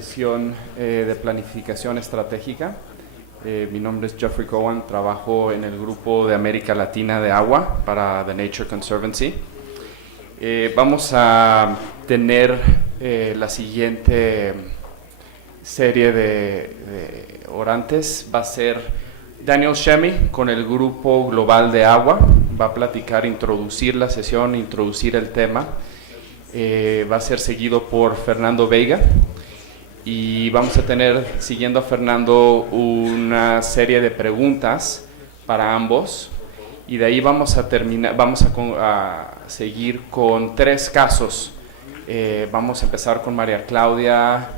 sesión de planificación estratégica. Mi nombre es Jeffrey Cohen, trabajo en el grupo de América Latina de agua para The Nature Conservancy. Vamos a tener la siguiente serie de orantes. Va a ser Daniel Shemy con el Grupo Global de Agua. Va a platicar, introducir la sesión, introducir el tema. Va a ser seguido por Fernando Veiga. Y vamos a tener, siguiendo a Fernando, una serie de preguntas para ambos. Y de ahí vamos a terminar, a seguir con 3 casos. Vamos a empezar con María Claudia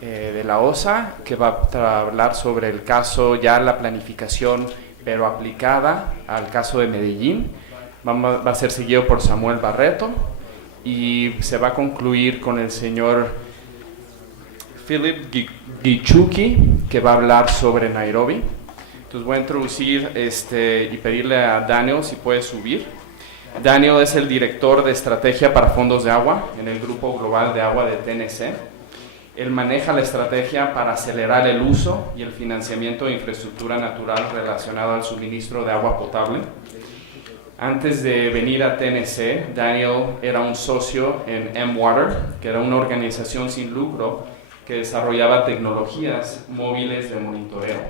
de la Osa, que va a hablar sobre el caso, ya la planificación, pero aplicada al caso de Medellín. Va a ser seguido por Samuel Barreto y se va a concluir con el señor Philip Gichuki, que va a hablar sobre Nairobi. Entonces voy a introducir y pedirle a Daniel si puede subir. Daniel es el director de estrategia para fondos de agua en el Grupo Global de Agua de TNC. Él maneja la estrategia para acelerar el uso y el financiamiento de infraestructura natural relacionada al suministro de agua potable. Antes de venir a TNC, Daniel era un socio en M-Water, que era una organización sin lucro que desarrollaba tecnologías móviles de monitoreo.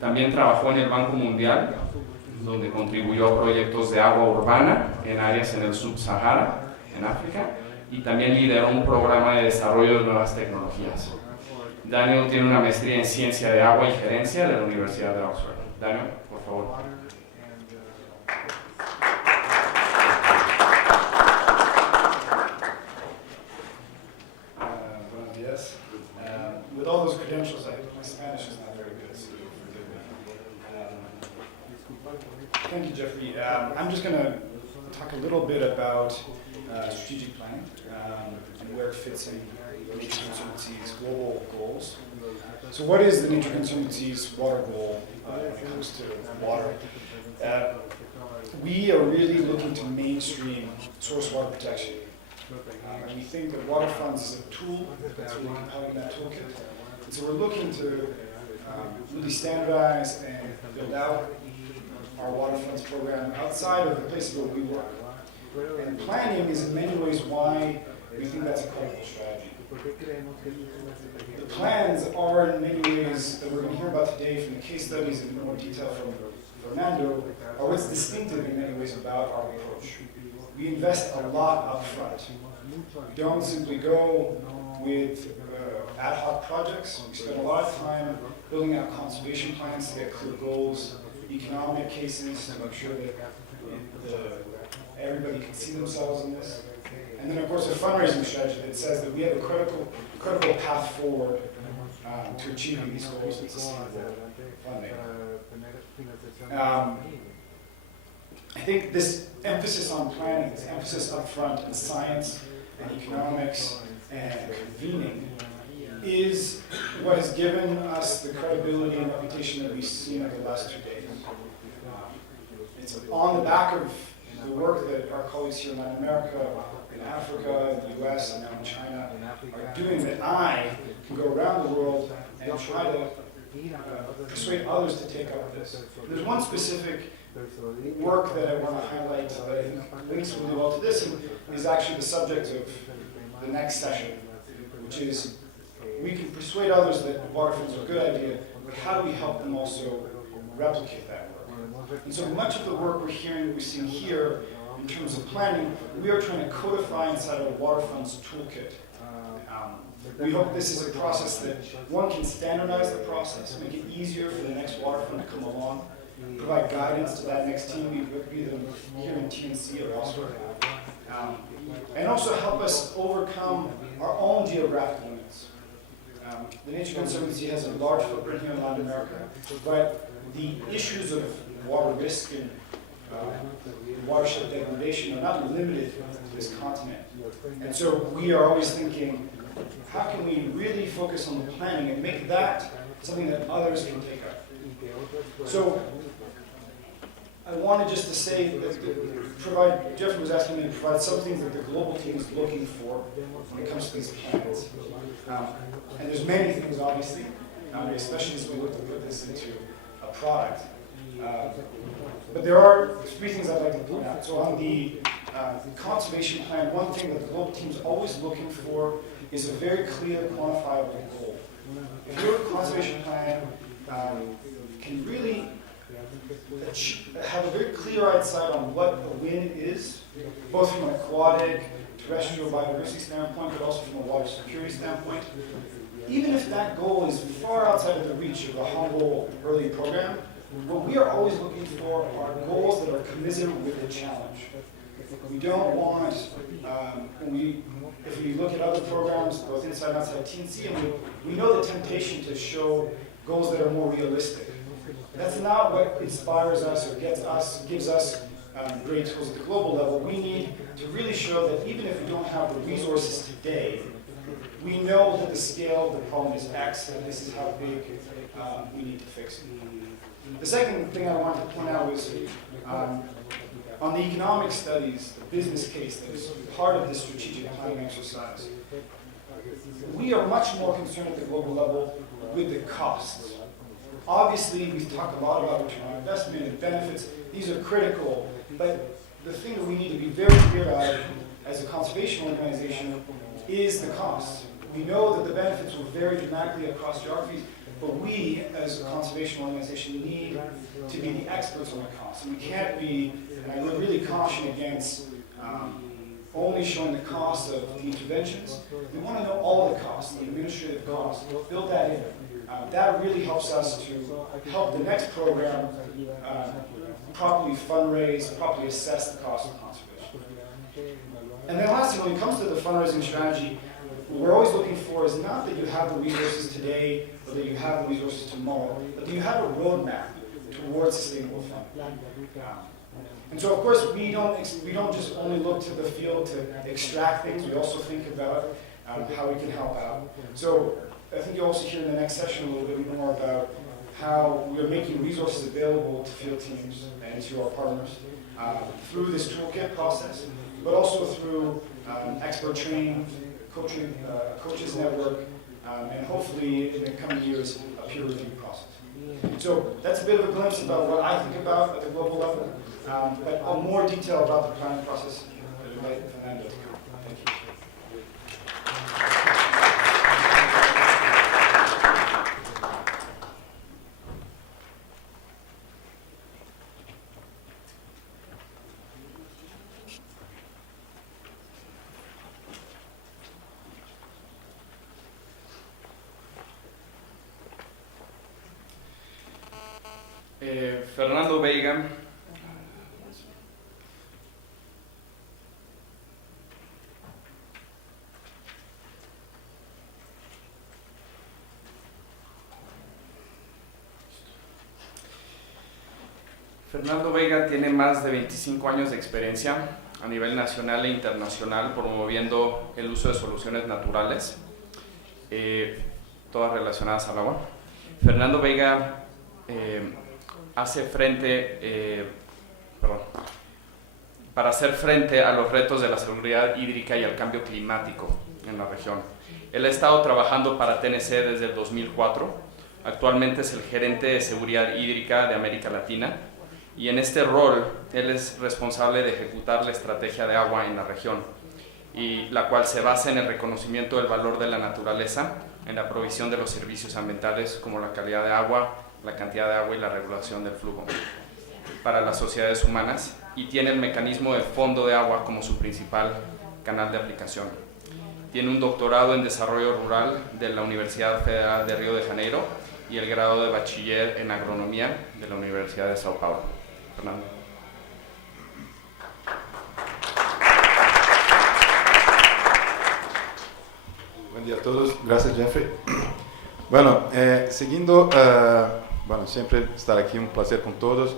También trabajó en el Banco Mundial, donde contribuyó a proyectos de agua urbana en áreas en el Sub-Sahara, en África, y también lideró un programa de desarrollo de nuevas tecnologías. Daniel tiene una maestría en ciencia de agua y gerencia de la Universidad de Oxford. Daniel, por favor. With all those credentials, my Spanish is not very good, so forgive me. Thank you, Jeffrey. I'm just going to talk a little bit about strategic planning and where it fits in Nature Conservancy's global goals. So what is the Nature Conservancy's water goal when it comes to water? We are really looking to mainstream source water protection. And we think that water funds is a tool that's really compelling that toolkit. And so we're looking to really standardize and build out our water funds program outside of the places where we work. And planning is in many ways why we think that's a critical strategy. The plans are in many ways that we're going to hear about today from the case studies in more detail from Fernando, are what's distinctive in many ways about our approach. We invest a lot up front. We don't simply go with ad hoc projects. We spend a lot of time building out conservation plans to get clear goals, economic cases to make sure that everybody can see themselves in this. And then, of course, a fundraising strategy that says that we have a credible path forward to achieving these goals and sustainable funding. I think this emphasis on planning, this emphasis up front in science and economics and convening is what has given us the credibility and reputation that we've seen over the last 2 days. It's on the back of the work that our colleagues here in Latin America, in Africa, in the US, and now in China are doing that I can go around the world and try to persuade others to take up this. There's one specific work that I want to highlight that I think links really well to this and is actually the subject of the next session, which is we can persuade others that water funds are a good idea, but how do we help them also replicate that work? And so much of the work we're hearing, we're seeing here in terms of planning, we are trying to codify inside a water funds toolkit. We hope this is a process that one can standardize the process, make it easier for the next water fund to come along, provide guidance to that next team, be them here in TNC or elsewhere. And also help us overcome our own geographic limits. The Nature Conservancy has a large footprint here in Latin America, but the issues of water risk and watershed degradation are not limited to this continent. And so we are always thinking, how can we really focus on the planning and make that something that others can take up? So I wanted just to say that Jeffrey was asking me to provide some things that the global team is looking for when it comes to these plans. And there's many things, obviously, especially as we look to put this into a product. But there are three things I'd like to point out. So on the conservation plan, one thing that the global team is always looking for is a very clear, quantifiable goal. If your conservation plan can really have a very clear-eyed sight on what a win is, both from an aquatic, terrestrial biodiversity standpoint, but also from a water security standpoint. Even if that goal is far outside of the reach of a humble early program, what we are always looking for are goals that are commensurate with the challenge. We don't want, if we look at other programs, both inside and outside TNC, and we know the temptation to show goals that are more realistic. That's not what inspires us or gives us great tools at the global level. We need to really show that even if we don't have the resources today, we know that the scale of the problem is X, and this is how big we need to fix it. The second thing I wanted to point out was on the economic studies, the business case that is part of this strategic planning exercise. We are much more concerned at the global level with the costs. Obviously, we've talked a lot about return on investment and benefits. These are critical, but the thing that we need to be very clear about as a conservation organization is the costs. We know that the benefits will vary dramatically across geographies, but we, as a conservation organization, need to be the experts on the costs. And we can't be, and I would really caution against only showing the costs of the interventions. We want to know all the costs, the administrative costs, build that in. That really helps us to help the next program properly fundraise, properly assess the cost of conservation. And then lastly, when it comes to the fundraising strategy, what we're always looking for is not that you have the resources today or that you have the resources tomorrow, but that you have a roadmap towards sustainable funding. And so, of course, we don't just only look to the field to extract things. We also think about how we can help out. So I think you'll also hear in the next session a little bit more about how we are making resources available to field teams and to our partners through this toolkit process, but also through expert training, coaches network, and hopefully in the coming years, a peer review process. So that's a bit of a glimpse about what I think about at the global level, but more detail about the planning process, I invite Fernando to come. Thank you. Fernando Veiga tiene más de 25 años de experiencia a nivel nacional e internacional promoviendo el uso de soluciones naturales, todas relacionadas al agua. Fernando Veiga para hacer frente a los retos de la seguridad hídrica y al cambio climático en la región. Él ha estado trabajando para TNC desde el 2004, actualmente es el gerente de seguridad hídrica de América Latina y en este rol él es responsable de ejecutar la estrategia de agua en la región, y la cual se basa en el reconocimiento del valor de la naturaleza, en la provisión de los servicios ambientales como la calidad de agua, la cantidad de agua y la regulación del flujo para las sociedades humanas, y tiene el mecanismo del Fondo de Agua como su principal canal de aplicación. Tiene un doctorado en desarrollo rural de la Universidad Federal de Río de Janeiro y el grado de bachiller en agronomía de la Universidad de Sao Paulo. Fernando. Buen día a todos, gracias Jeffrey. Bueno, seguindo, bueno, siempre estar aquí, un placer con todos.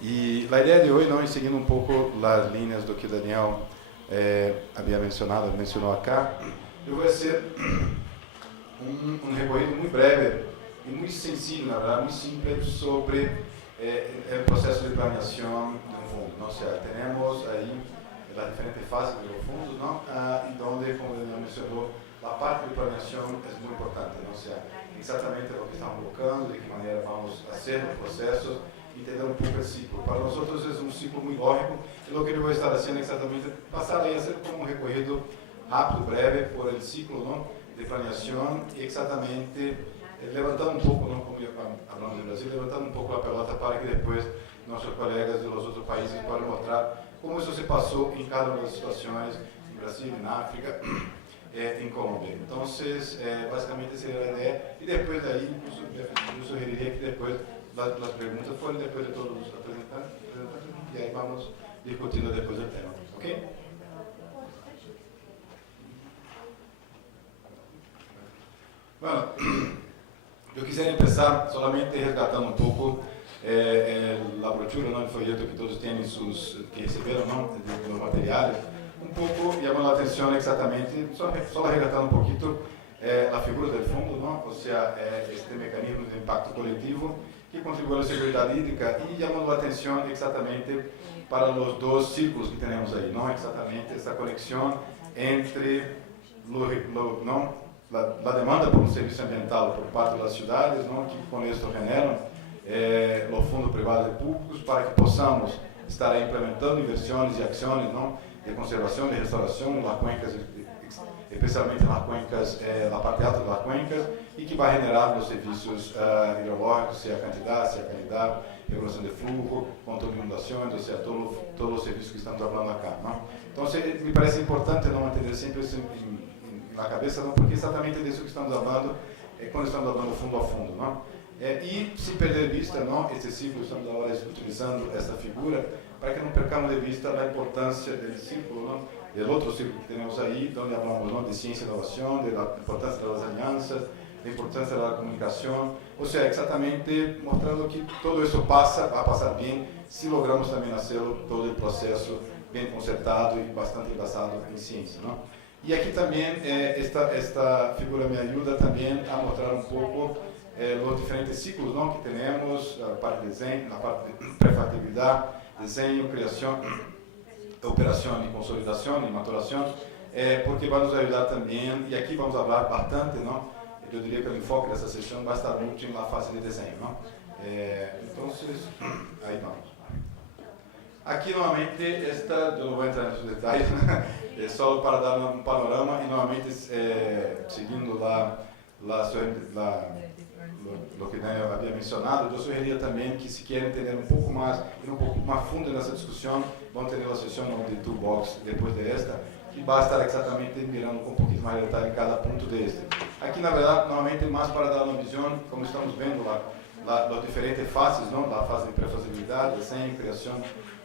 Y la idea de hoy, ¿no?, es seguindo un poco las líneas do que Daniel mencionó acá. Eu vou ser um recorrido muito breve e muito sencillo, na verdade, muito simples sobre el proceso de planeación de un fondo, ¿no? O sea, tenemos ahí las diferentes fases de los fondos, ¿no? Y donde, como Daniel mencionó, la parte de planeación es muy importante, ¿no? O sea, exactamente lo que estamos buscando, de qué manera vamos a hacer los procesos, entender un poco el ciclo. Para nosotros es un ciclo muy lógico, y lo que yo voy a estar haciendo exactamente es pasar ahí a hacer como un recorrido rápido, breve, por el ciclo, ¿no? De planeación, y exactamente levantando un poco, ¿no? Como hablamos de Brasil, levantando un poco la pelota para que después nuestros colegas de los otros países puedan mostrar cómo eso se pasó en cada una de las situaciones, en Brasil, en África, en Colombia. Entonces, básicamente sería la idea, y después de ahí, yo sugeriría que después las preguntas fueran después de todos los representantes, y ahí vamos discutiendo después del tema. ¿Ok? Bueno, yo quisiera empezar solamente resgatando un poco la brochura, ¿no? El folleto que todos tienen, que recibieron, ¿no? De los materiales. Un poco llamando la atención exactamente, solo resgatando un poquito la figura del fondo, ¿no? O sea, este mecanismo de impacto colectivo que contribuye a la seguridad hídrica, y llamando la atención exactamente para los dos círculos que tenemos ahí, ¿no? Exactamente esta conexión entre la demanda por un servicio ambiental por parte das cidades, ¿no? Que con esto generan los fondos privados y públicos para que possamos estar ahí implementando inversiones y acciones, ¿no? De conservación, de restauración en las cuencas, especialmente en las cuencas, la parte alta de las cuencas, y que va a generar los servicios hidrológicos, sea cantidad, sea calidad, regulación de flujo, control de inundaciones, o sea, todos los servicios que estamos hablando acá, ¿no? Entonces, me parece importante no mantener siempre eso en la cabeza, ¿no? Porque exatamente de eso que estamos hablando, cuando estamos hablando fundo a fundo, ¿no? Y sin perder de vista, ¿no? Este ciclo, estamos ahora utilizando esta figura para que no percamos de vista la importancia del círculo, ¿no? Del otro círculo que tenemos ahí, donde hablamos, ¿no? De ciencia e innovación, de la importancia de las alianzas, de la importancia de la comunicación, o sea, exactamente mostrando que todo eso va a pasar bien si logramos también hacerlo todo el proceso bien concertado y bastante basado en ciencia, ¿no? Y aquí también esta figura me ayuda también a mostrar un poco los diferentes ciclos, ¿no? Que tenemos, la parte de diseño, la parte de prefactibilidad, diseño, creación, operación y consolidación y maturación, porque va a nos ayudar también, y aquí vamos a hablar bastante, ¿no? Yo diría que el enfoque de esta sesión va a estar mucho en la fase de diseño, ¿no? Entonces, ahí vamos. Aquí nuevamente, yo no voy a entrar en sus detalles, solo para dar un panorama, y nuevamente siguiendo lo que Daniel había mencionado, yo sugeriría también que si quieren tener un poco más, ir un poco más fundo en esa discusión, van a tener la sesión de Toolbox después de esta, y va a estar exactamente mirando con un poquito más de detalle cada punto de este. Aquí, na verdade, nuevamente, más para dar una visión, como estamos viendo las diferentes fases, ¿no? La fase de prefactibilidad, diseño, creación,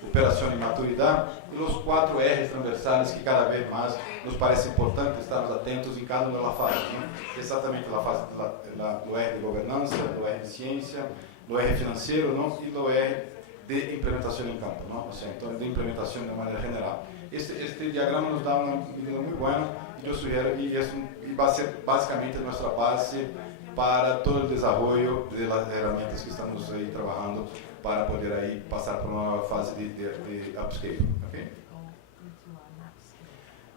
operación y maturidad, y los 4 ejes transversales que cada vez más nos parece importante estarmos atentos en cada una de las fases, ¿no? Exactamente la fase do eje de gobernança, do eje de ciencia, do eje financiero, ¿no? Y do eje de implementación en campo, ¿no? O sea, entonces de implementación de manera general. Este diagrama nos da una medida muy buena, y yo sugiero, y va a ser básicamente nuestra base para todo el desarrollo de las herramientas que estamos ahí trabajando para poder ahí pasar por una nueva fase de upscale. ¿Okay?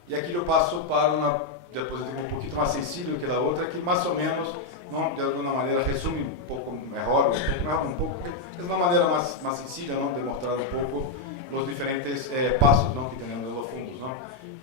Y aquí yo paso para una diapositiva un poquito más sencilla que la otra, que más o menos, ¿no? De alguna manera resume un poco mejor, es una manera más sencilla, ¿no? De mostrar un poco los diferentes pasos, ¿no? Que tenemos en los fondos, ¿no?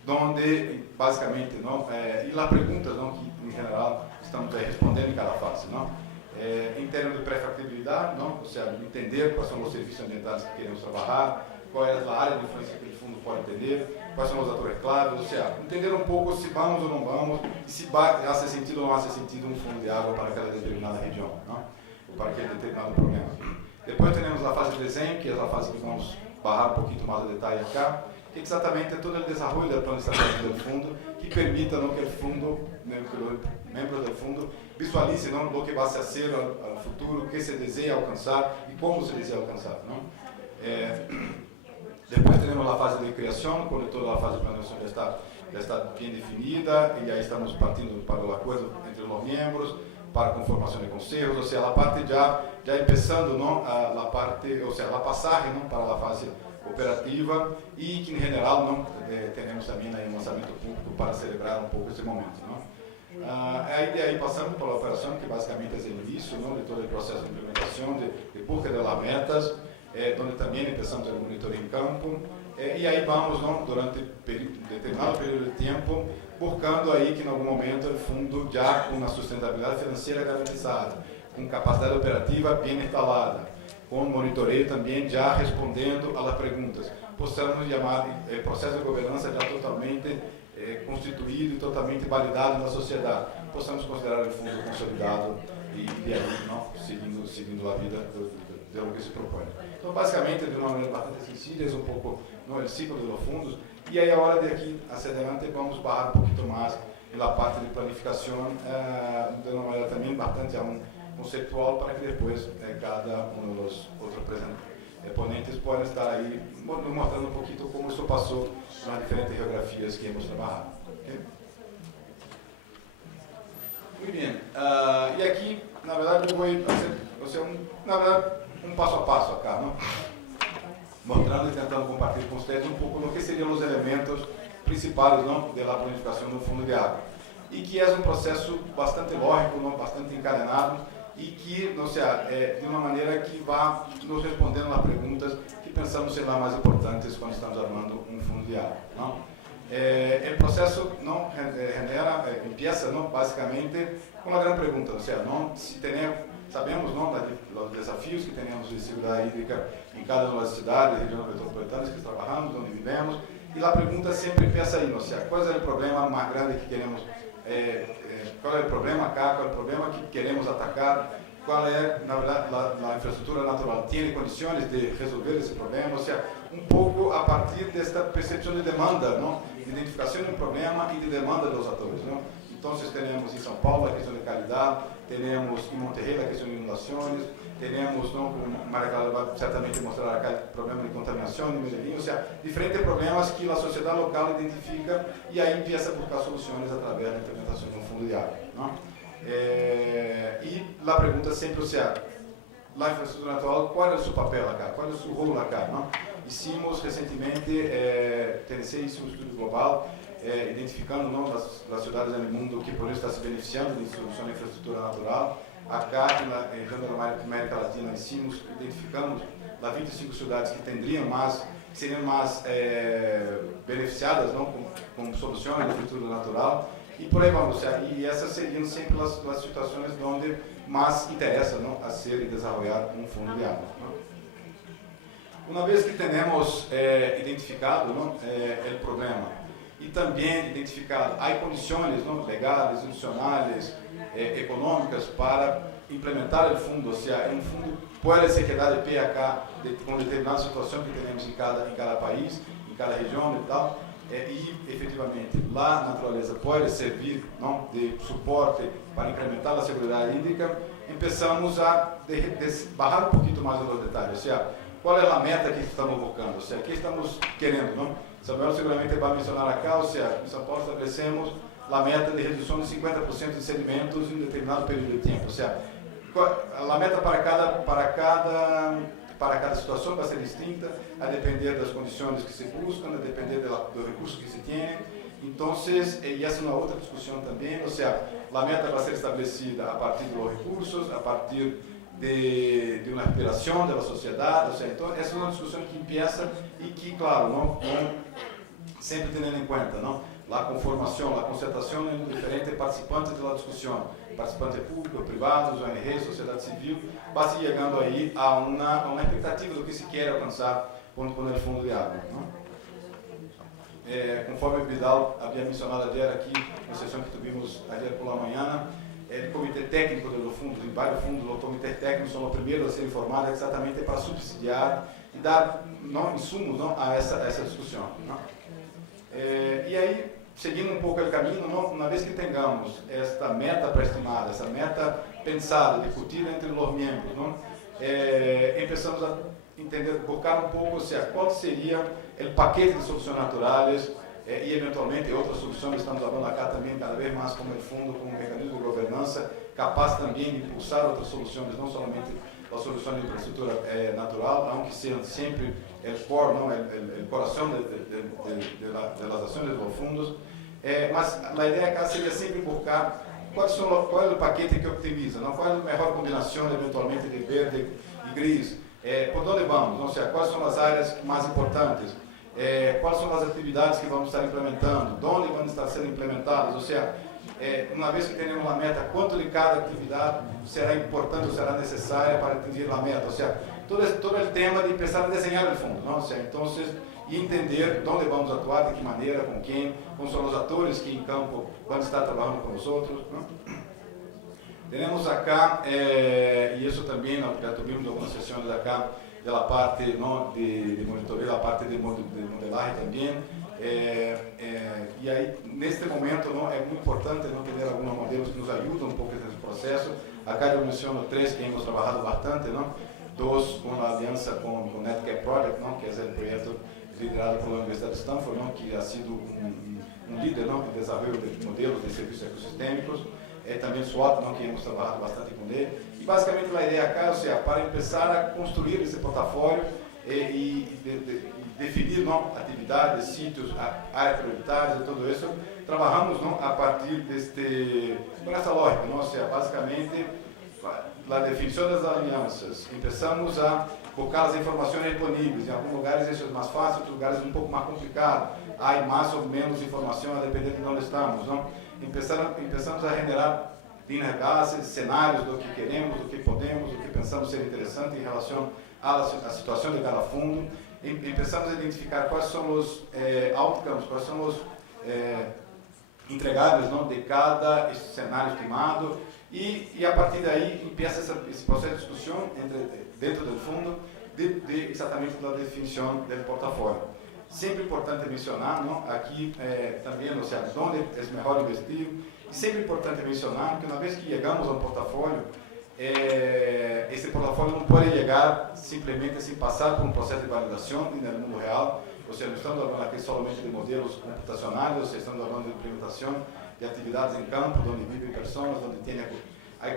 Donde básicamente, ¿no? Y las preguntas, ¿no? Que en general estamos respondendo en cada fase, ¿no? Em termos de prefactibilidade, não? Ou seja, entender quais são os serviços ambientais que queremos trabalhar, qual é a área de influência que o fundo pode entender, quais são os atores claves, ou seja, entender um pouco se vamos ou não vamos, e se hace sentido ou não hace sentido um fundo de água para aquela determinada região, não? Ou para aquele determinado problema. Depois temos a fase de desenho, que é a fase que vamos barrar um pouquinho mais de detalhe acá, que exatamente é todo o desenvolvimento do plano estratégico do fundo, que permita, não, que o fundo, que os membros do fundo visualize, não, o que vai ser ao futuro, o que se deseja alcançar e como se deseja alcançar, não? Depois temos a fase de criação, quando toda a fase de planeação já está bem definida, e aí estamos partindo para o acordo entre os membros, para conformação de conselhos, ou seja, a parte já começando, não, a parte, ou seja, a passagem, não, para a fase operativa e que, em geral, não temos também aí um lançamento público para celebrar um pouco esse momento, não? Aí passamos pela operação, que basicamente é o início, não, de todo o processo de implementação, de búsqueda das metas, onde também começamos o monitorio em campo, e aí vamos, não, durante determinado período de tempo, buscando aí que, em algum momento, o fundo já com uma sustentabilidade financeira garantizada, com capacidade operativa bem instalada, com o monitoreio também já respondendo às perguntas, possamos chamar processo de governança já totalmente constituído e totalmente validado na sociedade, possamos considerar o fundo consolidado e aí, não, seguindo a vida do que se propõe. Então, basicamente, de uma maneira bastante sencilla, é um pouco no ciclo dos fundos, e aí a hora de aqui hacia adelante vamos barrar um pouquinho mais na parte de planificação, de uma maneira também bastante conceptual, para que depois cada um dos outros ponentes possa estar aí mostrando um pouquinho como isso passou nas diferentes geografias que hemos trabalhado. Okay? Muito bem. E aqui, na verdade, eu vou fazer um passo a passo acá, não? Mostrando e tentando compartilhar com vocês um pouco do que seriam os elementos principais, não, da planificação do fundo de água. E que é um processo bastante lógico, não, bastante encadenado, e que, não sei, de uma maneira que vá nos respondendo a perguntas que pensamos ser mais importantes quando estamos armando um fundo de água. Não? O processo não empieza, não, basicamente com uma grande pergunta, ou seja, não, se sabemos, não, dos desafios que temos de segurança hídrica em cada uma das cidades, regiões metropolitanas que trabalhamos, onde vivemos, e a pergunta sempre empieza aí, ou seja, qual é o problema mais grande que queremos, qual é o problema acá, qual é o problema que queremos atacar, qual é, na verdade, a infraestrutura natural tem condições de resolver esse problema, ou seja, um pouco a partir desta percepção de demanda, não? De identificação do problema e de demanda dos atores. Não? Então, temos em São Paulo a questão de qualidade, temos em Monterrey a questão de inundações, temos, não, como Maria Clara vai certamente mostrar aqui, problema de contaminação, de Medellín, ou seja, diferentes problemas que a sociedade local identifica e aí empieza a buscar soluções através da implementação de um fundo de água. Não? E a pergunta sempre, ou seja, a infraestrutura natural, qual é o seu papel acá, qual é o seu rol acá? Não? Hicimos recentemente, TNC hizo um estudo global, identificando, não, as cidades do mundo que por isso está se beneficiando de solução de infraestrutura natural. Acá, na região da América Latina, identificamos as 25 cidades que seriam mais beneficiadas, não, com soluções de infraestrutura natural. E por aí vamos, e essas seriam sempre as situações onde mais interessa, não, a ser desenvolver um fundo de água. Uma vez que temos identificado, não, o problema e também identificado há condições, não, legais, institucionais, econômicas para implementar o fundo, ou seja, um fundo pode ser quedar de pé acá com determinada situação que temos em cada país, em cada região e tal. E efetivamente a natureza pode servir, não, de suporte para incrementar a segurança hídrica, começamos a barrar um pouquinho mais os detalhes, ou seja, qual é a meta que estamos buscando, ou seja, o que estamos querendo, não? Samuel seguramente vai mencionar acá, ou seja, em São Paulo estabelecemos a meta de redução de 50% de sedimentos em um determinado período de tempo, ou seja, a meta para cada situação vai ser distinta, a depender das condições que se buscam, a depender do recurso que se tem. Então, e essa é uma outra discussão também, ou seja, a meta vai ser estabelecida a partir dos recursos, a partir de uma aspiração da sociedade, ou seja, então essa é uma discussão que empieza e que, claro, não sempre tendo em conta, não, a conformação, a concertação entre diferentes participantes da discussão, participantes públicos, privados, ONG, sociedade civil, vai se chegando aí a uma expectativa do que se quer alcançar com o fundo de água. Não? Conforme o Vidal havia mencionado ayer aqui, na sessão que tivemos ayer pela manhã, o comitê técnico do fundo, em vários fundos, o comitê técnico são os primeiros a serem formados exatamente para subsidiar e dar insumos, não, a essa discussão. Não? E aí, seguindo um pouco o caminho, uma vez que tenhamos esta meta pré-estimada, essa meta pensada, discutida entre os membros, não? Começamos a entender, buscar um pouco, ou seja, qual seria o paquete de soluções naturais e eventualmente outras soluções. Estamos falando acá também cada vez mais como o fundo, como um mecanismo de governança capaz também de impulsar outras soluções, não somente as soluções de infraestrutura natural, aunque sejam sempre o core, não, o coração das ações dos fundos. Mas a ideia acá seria sempre buscar qual é o paquete que optimiza, não? Qual é a melhor combinação, eventualmente, de verde e gris. Por onde vamos? Ou seja, quais são as áreas mais importantes? Quais são as atividades que vamos estar implementando? Onde vão estar sendo implementadas? Ou seja, uma vez que tenhamos uma meta, quanto de cada atividade será importante ou será necessária para atingir a meta? Ou seja, todo o tema de empezar a desenhar o fundo, não? Ou seja, então, e entender onde vamos atuar, de que maneira, com quem, quais são os atores que em campo vão estar trabalhando com os outros. Não? Temos acá, e isso também, já tivemos algumas sessões acá, da parte não, de monitoria, a parte de modelagem também. E aí, neste momento, não, é muito importante não ter alguns modelos que nos ajudam um pouco nesse processo. Acá eu menciono 3 que hemos trabalhado bastante, não? 2 com a aliança com o NetCap Project, não? Que é o projeto liderado pela Universidade de Stanford, não? Que ha sido um líder não? De desenvolvimento de modelos de serviços ecossistêmicos. Também SWOT, não? Que hemos trabalhado bastante com ele. E basicamente a ideia acá, ou seja, para começar a construir esse portfólio e definir não, atividades, sítios, áreas prioritárias e tudo isso, trabalhamos não, a partir com essa lógica, não? Ou seja, basicamente a definição das alianças. Começamos a buscar as informações disponíveis. Em alguns lugares isso é mais fácil, em outros lugares um pouco mais complicado. Há mais ou menos informação a depender de onde estamos. Não? Começamos a generar linhas bases, cenários do que queremos, do que podemos, do que pensamos ser interessante em relação à situação de cada fundo. E começamos a identificar quais são os outcomes, quais são os entregáveis não, de cada cenário estimado. E a partir daí começa esse processo de discussão dentro do fundo de exatamente da definição do portfólio. Sempre importante mencionar, não, aqui também, ou seja, onde é melhor investir. E sempre importante mencionar que uma vez que chegamos ao portfólio, esse portfólio não pode chegar simplesmente sem passar por um processo de validação no mundo real. Ou seja, não estamos falando aqui somente de modelos computacionais, ou seja, estamos falando de implementação de atividades em campo, onde vivem pessoas, onde tem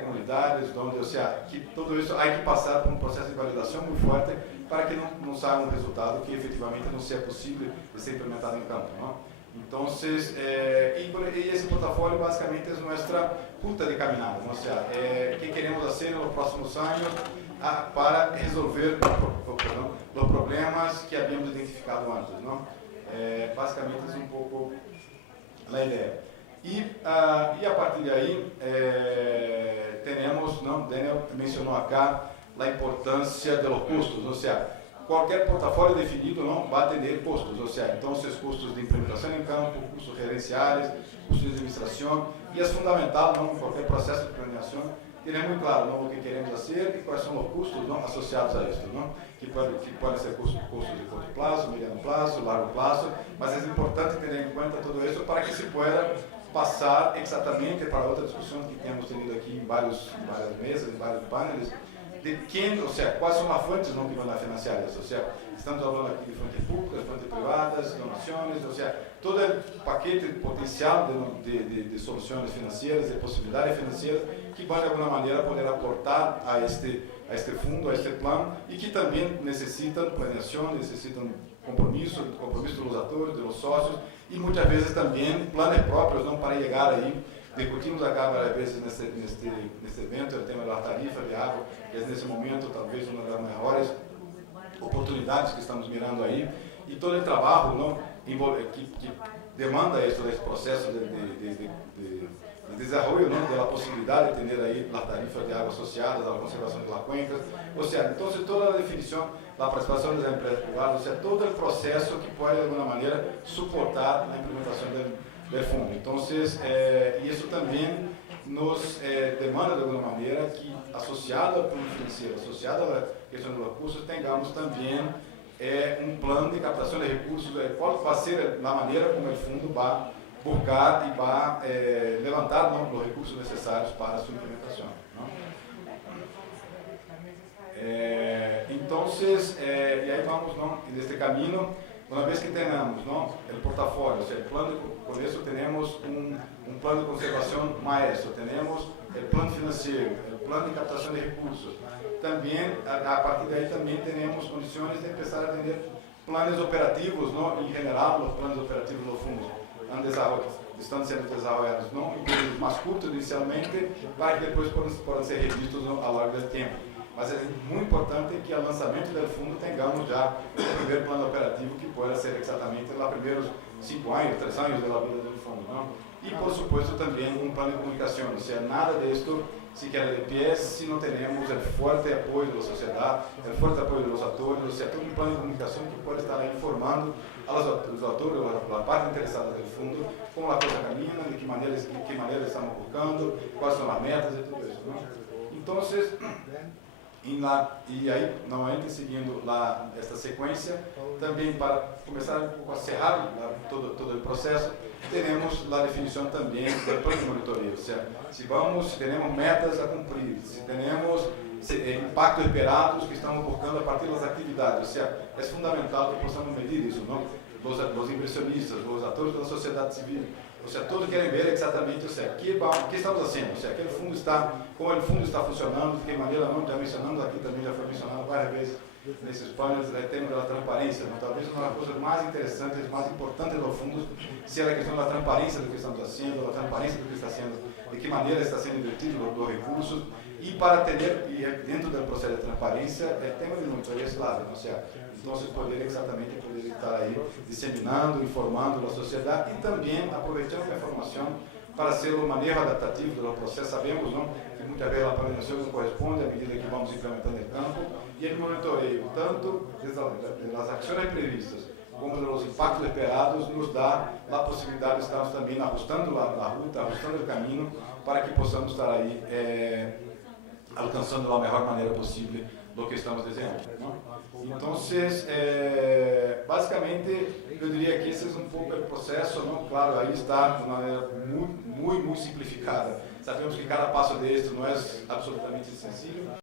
comunidades, onde, ou seja, que tudo isso há que passar por um processo de validação muito forte para que não saia um resultado que efetivamente não seja possível de ser implementado em campo. Não? Então, e esse portfólio basicamente é nossa ruta de caminhada, ou seja, o que queremos fazer nos próximos anos para resolver os problemas que havíamos identificado antes. Não? Basicamente, é um pouco a ideia. E a partir daí, temos, não, Daniel mencionou acá, a importância dos custos, ou seja, qualquer portfólio definido não vai ter custos, ou seja, então esses custos de implementação em campo, custos gerenciais, custos de administração, e é fundamental, não, qualquer processo de planeação, ter muito claro não, o que queremos fazer e quais são os custos não, associados a isso, não? Que podem ser custos de curto prazo, mediano prazo, largo prazo, mas é importante ter em conta tudo isso para que se possa passar exatamente para outra discussão que temos tido aqui em várias mesas, em vários painéis, de quem, ou seja, quais são as fontes não que vão financiar isso, ou seja, estamos falando aqui de fontes públicas, fontes privadas, donações, ou seja, todo o paquete potencial de soluções financeiras, de possibilidades financeiras que vão de alguma maneira poder aportar a este fundo, a este plano e que também necessitam planeação, necessitam compromisso dos atores, dos sócios e muitas vezes também planos próprios não para chegar aí. Discutimos acá várias vezes nesse evento o tema da tarifa de água, que é nesse momento talvez uma das maiores oportunidades que estamos mirando aí, e todo o trabalho não, que demanda esse processo de desenvolvimento não, da possibilidade de ter aí a tarifa de água associada à conservação de cuencas, ou seja, então toda a definição da participação das empresas privadas, ou seja, todo o processo que pode de alguma maneira suportar a implementação do fundo. Então, isso também nos demanda de alguma maneira que, associado ao plano financeiro, associado à questão dos recursos, tenhamos também um plano de captação de recursos, qual vai ser a maneira como o fundo vai buscar e vai levantar não, os recursos necessários para a sua implementação. Não? Então, e aí vamos não, neste caminho, Una vez que tenemos, ¿no?, el portafolio, o sea, el plan con eso tenemos un plan de conservación maestro, tenemos el plan financiero, el plan de captación de recursos. También, a partir de ahí, también tenemos condiciones de empezar a tener planes operativos, ¿no?, en general, los planes operativos de los fondos están sendo desarrollados, ¿no?, en períodos más cortos inicialmente, para que después puedan ser revistos a lo largo del tiempo. Mas é muito importante que ao lançamento do fundo tenhamos já o primeiro plano operativo que possa ser exatamente nos primeiros 5 anos, 3 anos da vida do fundo, não? E, por supuesto, também um plano de comunicação. Ou seja, nada disto se queda de pé se não temos o forte apoio da sociedade, o forte apoio dos atores, ou seja, todo um plano de comunicação que pode estar informando os atores, a parte interessada do fundo, como a coisa caminha, de que maneira estamos buscando, quais são as metas e tudo isso, não? Então, e aí, novamente, seguindo esta sequência, também para começar um pouco a cerrar todo o processo, temos a definição também do plano de monitoria, ou seja, se temos metas a cumprir, se temos impactos esperados que estamos buscando a partir das atividades, ou seja, é fundamental que possamos medir isso, não? Os inversionistas, os atores da sociedade civil, ou seja, todos querem ver exatamente, ou seja, o que estamos fazendo, ou seja, como o fundo está funcionando, de que maneira, não, já mencionando aqui também, já foi mencionado várias vezes nesses painéis, o tema da transparência, não? Talvez uma das coisas mais interessantes, mais importantes do fundo, seja a questão da transparência do que estamos fazendo, da transparência do que está sendo, de que maneira está sendo invertido os recursos, e para ter, dentro do processo de transparência, o tema de monitoria é clave, ou seja, então vocês poderem exatamente estar aí disseminando, informando a sociedade e também aproveitando a informação para ser o manejo adaptativo do processo. Sabemos, não, que muitas vezes a planeação não corresponde à medida que vamos implementando em campo, e o monitoreio, tanto das ações previstas como dos impactos esperados, nos dá a possibilidade de estarmos também ajustando a ruta, ajustando o caminho, para que possamos estar aí alcançando da melhor maneira possível do que estamos desenhando. Então, basicamente, eu diria que esse é um pouco o processo, não? Claro, aí está de uma maneira muito simplificada. Sabemos que cada passo deste não é absolutamente sencillo,